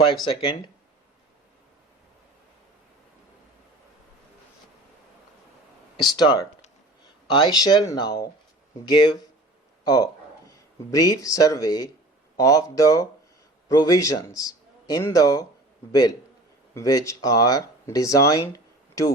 5 seconds. Start. I shall now give a brief survey of the provisions in the bill which are designed to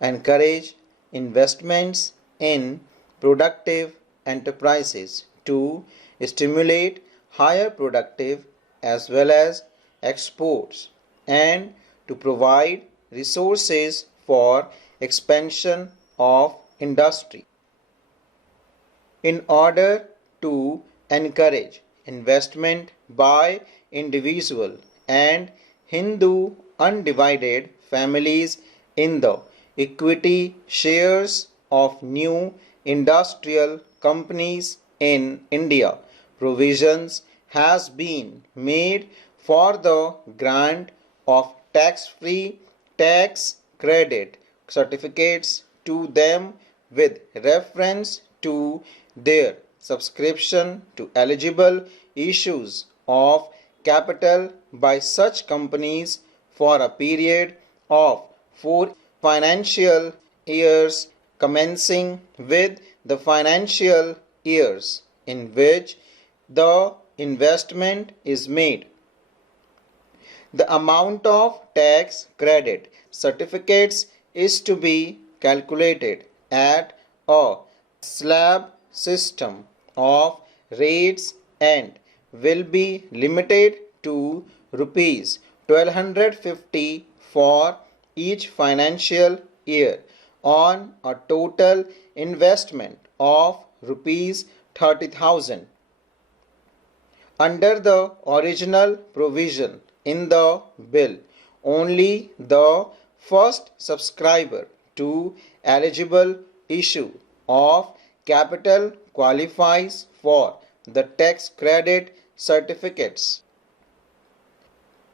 encourage investments in productive enterprises to stimulate higher productive as well as exports and to provide resources for expansion of industry. In order to encourage investment by individual and Hindu undivided families in the equity shares of new industrial companies in India, provisions has been made for the grant of tax-free tax credit certificates to them with reference to their subscription to eligible issues of capital by such companies for a period of 4 financial years commencing with the financial years in which the investment is made. The amount of tax credit certificates is to be calculated at a slab system of rates and will be limited to rupees 1250 for each financial year on a total investment of rupees 30,000. Under the original provision in the bill, only the first subscriber to eligible issue of capital qualifies for the tax credit certificates.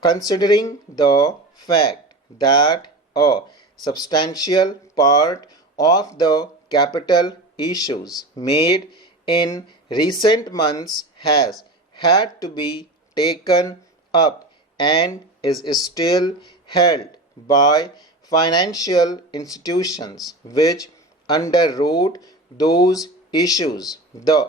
Considering the fact that a substantial part of the capital issues made in recent months has had to be taken up and is still held by financial institutions which underwrote those issues, the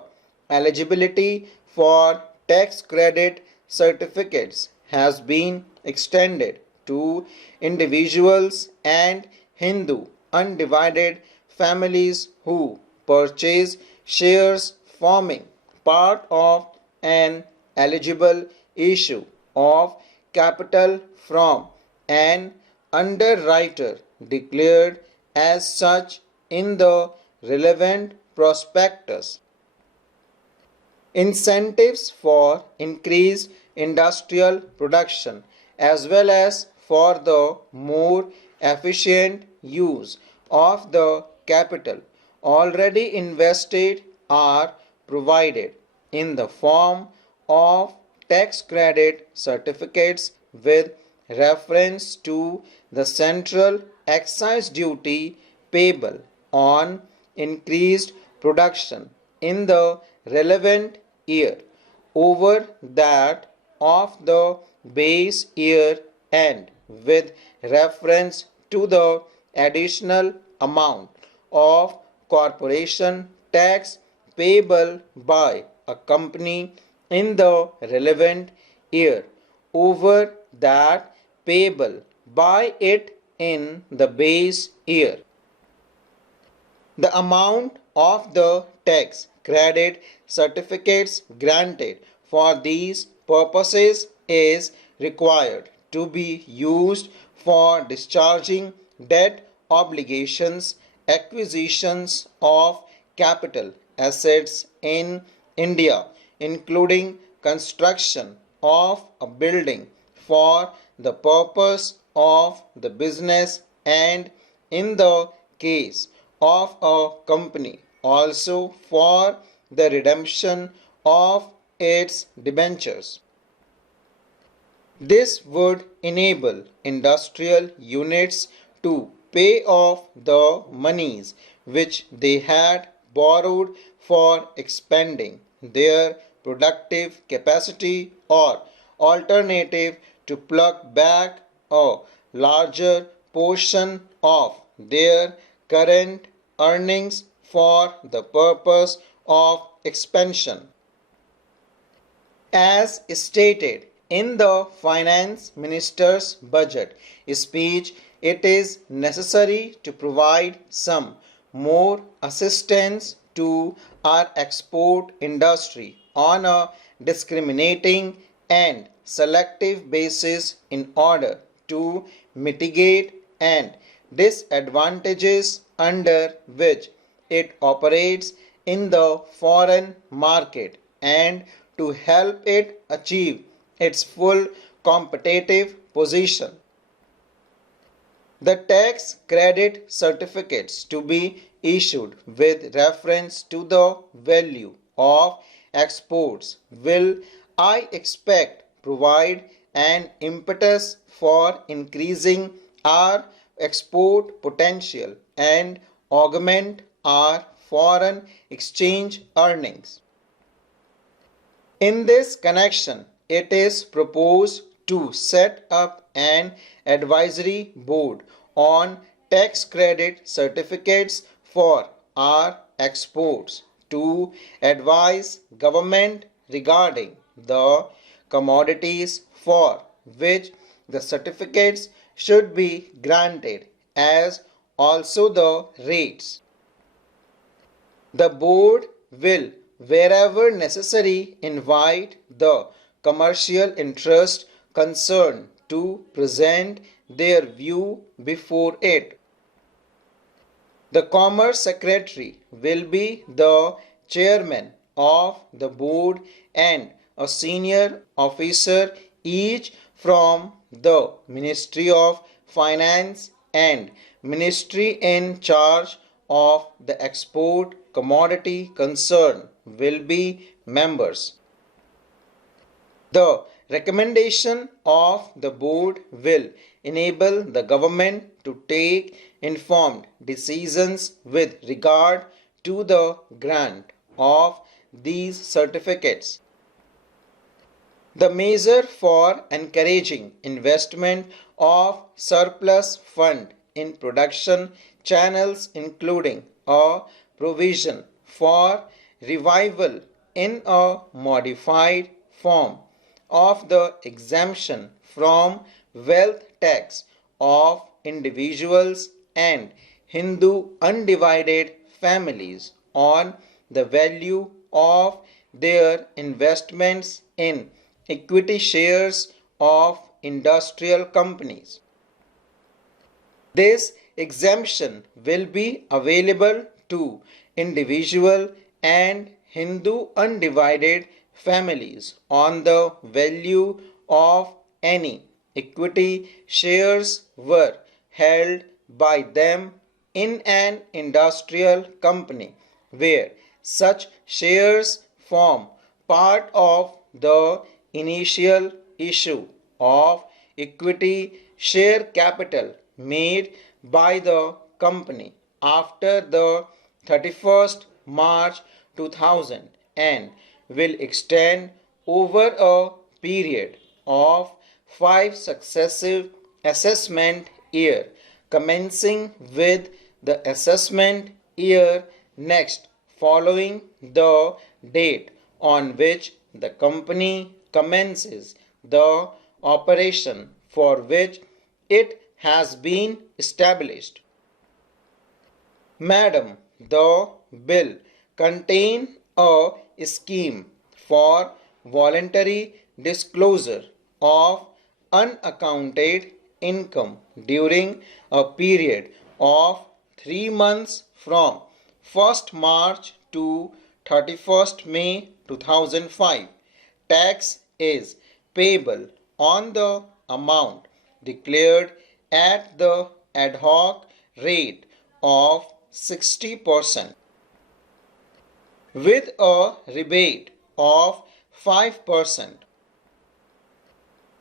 eligibility for tax credit certificates has been extended to individuals and Hindu undivided families who purchase shares forming part of an eligible issue of capital from an underwriter declared as such in the relevant prospectus. Incentives for increased industrial production as well as for the more efficient use of the capital already invested are provided in the form of tax credit certificates with reference to the central excise duty payable on increased production in the relevant year over that of the base year and with reference to the additional amount of corporation tax payable by a company in the relevant year over that payable by it in the base year. The amount of the tax credit certificates granted for these purposes is required to be used for discharging debt obligations, acquisitions of capital assets in India, including construction of a building for the purpose of the business, and in the case of a company also for the redemption of its debentures. This would enable industrial units to pay off the monies which they had borrowed for expanding their productive capacity or alternative to pluck back a larger portion of their current earnings for the purpose of expansion. As stated in the Finance Minister's budget speech, it is necessary to provide some more assistance to our export industry on a discriminating and selective basis in order to mitigate and disadvantages under which it operates in the foreign market and to help it achieve its full competitive position. The tax credit certificates to be issued with reference to the value of exports will, I expect, provide an impetus for increasing our export potential and augment our foreign exchange earnings. In this connection, it is proposed to set up an advisory board on tax credit certificates for our exports to advise government regarding the commodities for which the certificates should be granted as also the rates. The board will, wherever necessary, invite the commercial interest concerned to present their view before it. The Commerce Secretary will be the chairman of the board and a senior officer each from the Ministry of Finance and Ministry in charge of the export commodity concern will be members. The recommendation of the board will enable the government to take informed decisions with regard to the grant of these certificates. The measure for encouraging investment of surplus fund in production channels, including a provision for revival in a modified form of the exemption from wealth tax of individuals and Hindu undivided families on the value of their investments in equity shares of industrial companies. This exemption will be available to individual and Hindu undivided families on the value of any equity shares were held by them in an industrial company where such shares form part of the initial issue of equity share capital made by the company after the 31st March 2000 and will extend over a period of 5 successive assessment year commencing with the assessment year next following the date on which the company commences the operation for which it has been established. Madam, the bill contains a scheme for voluntary disclosure of unaccounted income during a period of 3 months from 1st March to 31st May 2005. Tax is payable on the amount declared at the ad hoc rate of 60% with a rebate of 5%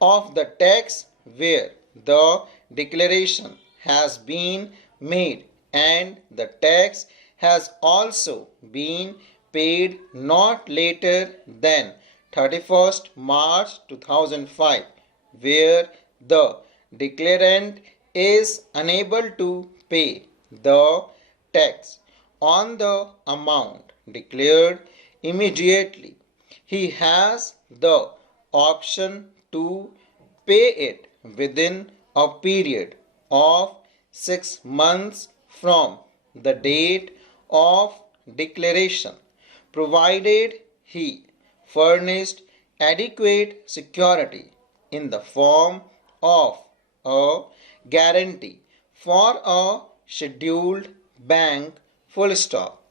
of the tax where the declaration has been made and the tax has also been paid not later than 31st March 2005 where the declarant is unable to pay the tax on the amount declared immediately, he has the option to pay it within a period of 6 months from the date of declaration, provided he furnished adequate security in the form of a guarantee for a scheduled bank full stop.